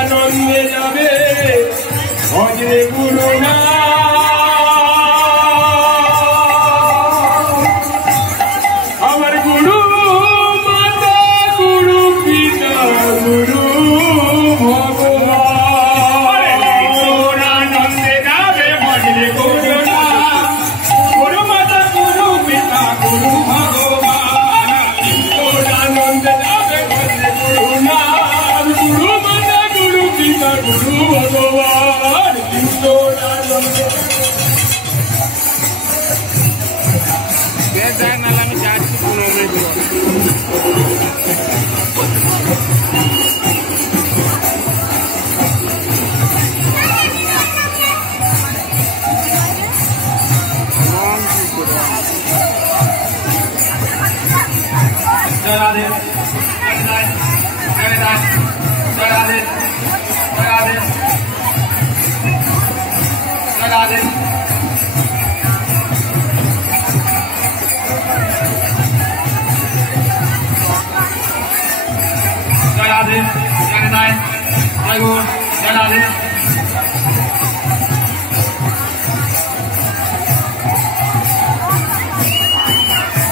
আনন্দে যাবে ভজরে গুরু না আমার গুরু মাতা গুরু পিতা গুরু ভগবান আনন্দে যাবে ভজরে গুরু না গুরু মাতা গুরু পিতা গুরু ভগবান আনন্দে যাবে ভজরে গুরু না গুরু মাতা গুরু পিতা গুরু ভগবান আমি যাচ্ছি 15 মিনিট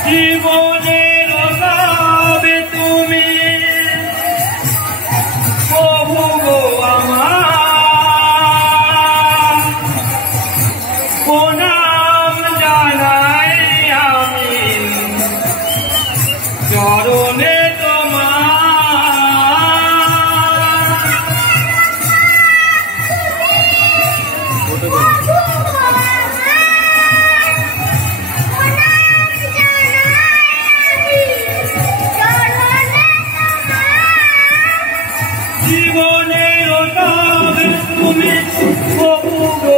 জীবনের অভাবে তুমি প্রভু গো আমার প্রণাম জানাই আমি চরণে জীবনের অভাবে তুমি প্রভু গো